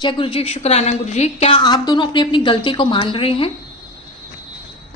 जय गुरु जी, शुक्राना गुरु जी। क्या आप दोनों अपनी अपनी गलती को मान रहे हैं?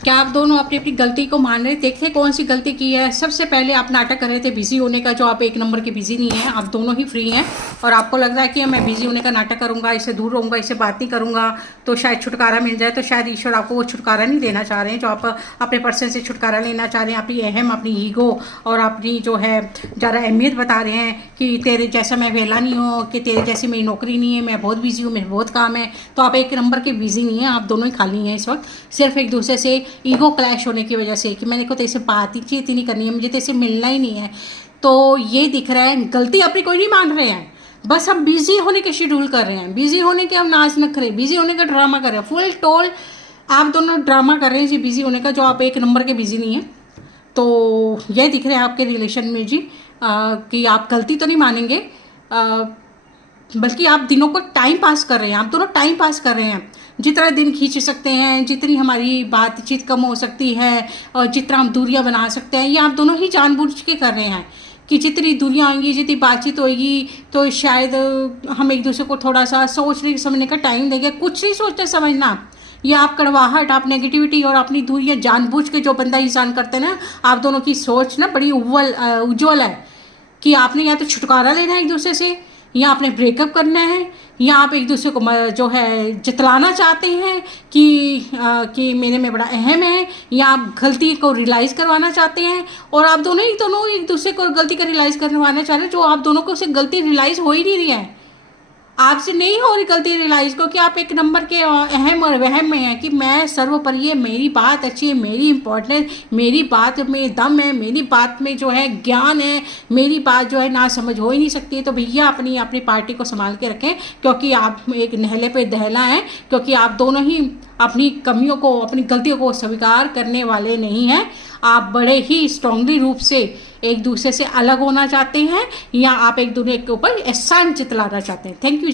क्या आप दोनों अपनी अपनी गलती को मान रहे? देखते कौन सी गलती की है। सबसे पहले आप नाटक कर रहे थे बिजी होने का, जो आप एक नंबर के बिजी नहीं हैं। आप दोनों ही फ्री हैं और आपको लग रहा है कि मैं बिजी होने का नाटक करूंगा, इससे दूर रहूंगा, इससे बात नहीं करूंगा तो शायद छुटकारा मिल जाए। तो शायद ईश्वर आपको वो छुटकारा नहीं देना चाह रहे हैं जो आप अपने पर्सन से छुटकारा लेना चाह रहे हैं। अपनी अहम, अपनी ईगो और अपनी जो है ज़्यादा अहमियत बता रहे हैं कि तेरे जैसा मैं वेला नहीं हूँ, कि तेरे जैसी मेरी नौकरी नहीं है, मैं बहुत बिजी हूँ, मेरे बहुत काम है। तो आप एक नंबर के बिजी नहीं हैं, आप दोनों ही खाली हैं इस वक्त। सिर्फ एक दूसरे से ईगो क्लैश होने की वजह से कि मैंने को तेरे बात ही नहीं करनी है, मुझे तेरे से मिलना ही नहीं है। तो ये दिख रहा है गलती अपनी कोई नहीं मान रहे हैं, बस हम बिजी होने के शेड्यूल कर रहे हैं, बिजी होने के हम नाच नखरे, बिजी होने का ड्रामा कर रहे हैं। फुल टोल आप दोनों ड्रामा कर रहे हैं जी बिजी होने का, जो आप एक नंबर के बिजी नहीं है। तो यह दिख रहा है आपके रिलेशन में जी कि आप गलती तो नहीं मानेंगे, बल्कि आप दिनों को टाइम पास कर रहे हैं। आप दोनों टाइम पास कर रहे हैं, जितना दिन खींच सकते हैं, जितनी हमारी बातचीत कम हो सकती है और जितना हम दूरियां बना सकते हैं, ये आप दोनों ही जानबूझ के कर रहे हैं कि जितनी दूरियां आएंगी, जितनी बातचीत होगी तो शायद हम एक दूसरे को थोड़ा सा सोचने समझने का टाइम देंगे। कुछ नहीं सोचते समझना, ये आप कड़वाहट, आप नेगेटिविटी और अपनी दूरियां जानबूझ के जो बंदा इंसान करते हैं ना, आप दोनों की सोच ना बड़ी उज्ज्वल है कि आपने या तो छुटकारा लेना है एक दूसरे से, या आपने ब्रेकअप करना है, या आप एक दूसरे को जो है जितलाना चाहते हैं कि मेरे में बड़ा अहम है, या आप गलती को रियलाइज करवाना चाहते हैं। और आप दोनों एक दूसरे को गलती का रियलाइज करवाना चाह रहे हैं, जो आप दोनों को उसे गलती रियलाइज हो ही नहीं रही है। आपसे नहीं हो रही गलती रियलाइज, क्योंकि आप एक नंबर के अहम और वहम में हैं कि मैं सर्वोपरि है, मेरी बात अच्छी है, मेरी इंपॉर्टेंट, मेरी बात में दम है, मेरी बात में जो है ज्ञान है, मेरी बात जो है ना समझ हो ही नहीं सकती है। तो भैया अपनी अपनी पार्टी को संभाल के रखें, क्योंकि आप एक नहले पे दहला हैं, क्योंकि आप दोनों ही अपनी कमियों को, अपनी गलतियों को स्वीकार करने वाले नहीं हैं। आप बड़े ही स्ट्रांगली रूप से एक दूसरे से अलग होना चाहते हैं, या आप एक दूसरे के ऊपर एहसान जतलाना चाहते हैं। Thank you.